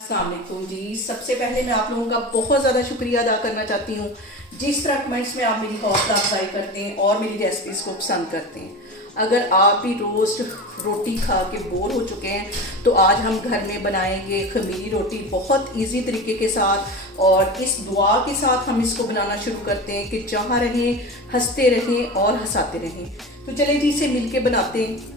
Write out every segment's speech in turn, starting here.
अस्सलाम वालेकुम जी। सबसे पहले मैं आप लोगों का बहुत ज़्यादा शुक्रिया अदा करना चाहती हूँ जिस तरह कमेंट्स में आप मेरी हौसला अफजाई करते हैं और मेरी रेसिपीज़ को पसंद करते हैं। अगर आप भी रोज़ रोटी खा के बोर हो चुके हैं तो आज हम घर में बनाएंगे खमीरी रोटी बहुत इजी तरीके के साथ, और इस दुआ के साथ हम इसको बनाना शुरू करते हैं कि जहाँ रहें हंसते रहें और हंसाते रहें। तो चलिए जी इसे मिल के बनाते हैं।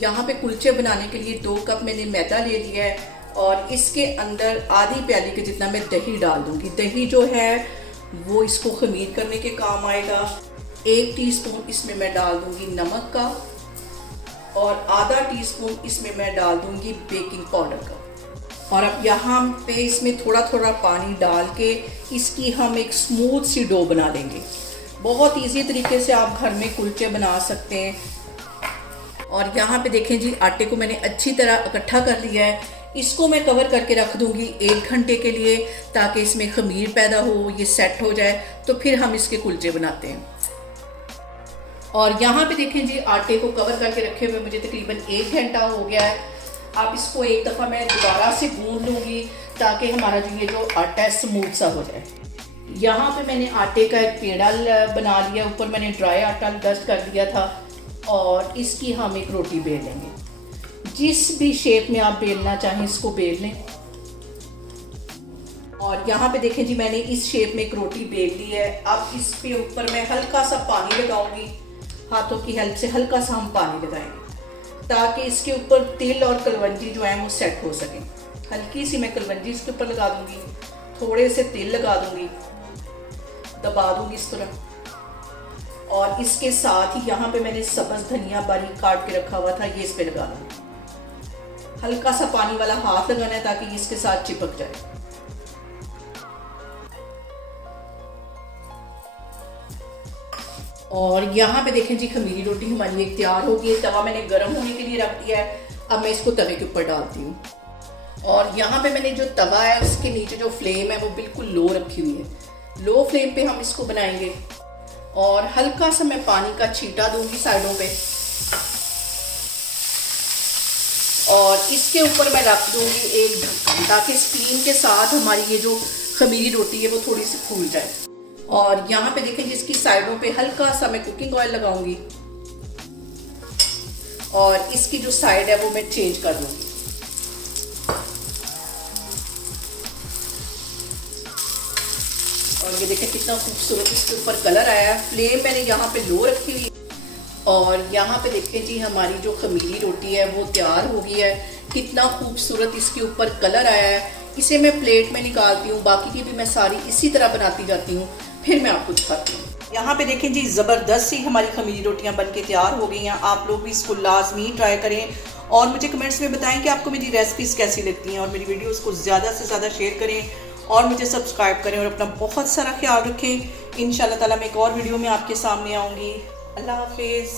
यहाँ पे कुलचे बनाने के लिए 2 कप मैंने मैदा ले लिया है और इसके अंदर आधी प्याली के जितना मैं दही डाल दूंगी। दही जो है वो इसको खमीर करने के काम आएगा। 1 टीस्पून इसमें मैं डाल दूंगी नमक का और आधा टीस्पून इसमें मैं डाल दूंगी बेकिंग पाउडर का। और अब यहाँ पे इसमें थोड़ा थोड़ा पानी डाल के इसकी हम एक स्मूथ सी डो बना देंगे। बहुत इजी तरीके से आप घर में कुलचे बना सकते हैं। और यहाँ पे देखें जी आटे को मैंने अच्छी तरह इकट्ठा कर लिया है। इसको मैं कवर करके रख दूंगी 1 घंटे के लिए ताकि इसमें खमीर पैदा हो, ये सेट हो जाए, तो फिर हम इसके कुलचे बनाते हैं। और यहाँ पे देखें जी आटे को कवर करके रखे हुए मुझे तकरीबन 1 घंटा हो गया है। अब इसको एक दफ़ा मैं दोबारा से गूंद लूँगी ताकि हमारा जो ये जो आटा है स्मूथ सा हो जाए। यहाँ पे मैंने आटे का एक पेड़ा बना लिया, ऊपर मैंने ड्राई आटा डस्ट कर दिया था और इसकी हम एक रोटी बेल लेंगे। जिस भी शेप में आप बेलना चाहें इसको बेल लें। और यहाँ पे देखें जी मैंने इस शेप में एक रोटी बेल ली है। अब इस पे ऊपर मैं हल्का सा पानी लगाऊंगी, हाथों की हेल्प से हल्का सा हम पानी लगाएंगे ताकि इसके ऊपर तिल और कलवंजी जो है वो सेट हो सके। हल्की सी मैं कलवंजी इसके ऊपर लगा दूंगी, थोड़े से तिल लगा दूंगी, दबा दूंगी इस तरह। और इसके साथ ही यहाँ पे मैंने सब्ज धनिया बारीक काट के रखा हुआ था, ये इस पे लगा दूंगी। हल्का सा पानी वाला हाथ लगाना है ताकि इसके साथ चिपक जाए। और यहाँ पे देखें जी खमीरी रोटी हमारी एक तैयार हो गई है। तवा मैंने गर्म होने के लिए रख दिया है। अब मैं इसको तवे के ऊपर डालती हूँ। और यहाँ पे मैंने जो तवा है उसके नीचे जो फ्लेम है वो बिल्कुल लो रखी हुई है। लो फ्लेम पे हम इसको बनाएंगे। और हल्का सा मैं पानी का छींटा दूंगी साइडों पे और इसके ऊपर मैं रख दूंगी एक ढक्कन ताकि स्टीम के साथ हमारी ये जो खमीरी रोटी है वो थोड़ी सी फूल जाए। और यहाँ पे देखें जिसकी साइडों पे हल्का सा मैं कुकिंग ऑयल लगाऊंगी और इसकी जो साइड है वो मैं चेंज कर दूंगी। और ये देखें कितना खूबसूरत इसके ऊपर कलर आया है। फ्लेम मैंने यहाँ पे लो रखी हुई। और यहाँ पे देखें जी हमारी जो खमीरी रोटी है वो तैयार हो गई है। कितना खूबसूरत इसके ऊपर कलर आया है। इसे मैं प्लेट में निकालती हूँ, बाकी की भी मैं सारी इसी तरह बनाती जाती हूँ, फिर मैं आपको दिखाती हूँ। यहाँ पे देखें जी ज़बरदस्त सी हमारी खमीरी रोटियाँ बन के तैयार हो गई हैं। आप लोग भी इसको लाजमी ट्राई करें और मुझे कमेंट्स में बताएं कि आपको मेरी रेसिपीज़ कैसी लगती हैं। और मेरी वीडियोज़ को ज़्यादा से ज़्यादा शेयर करें और मुझे सब्सक्राइब करें और अपना बहुत सारा ख्याल रखें। इंशाल्लाह ताला मैं एक और वीडियो में आपके सामने आऊँगी। अल्लाह हाफिज़।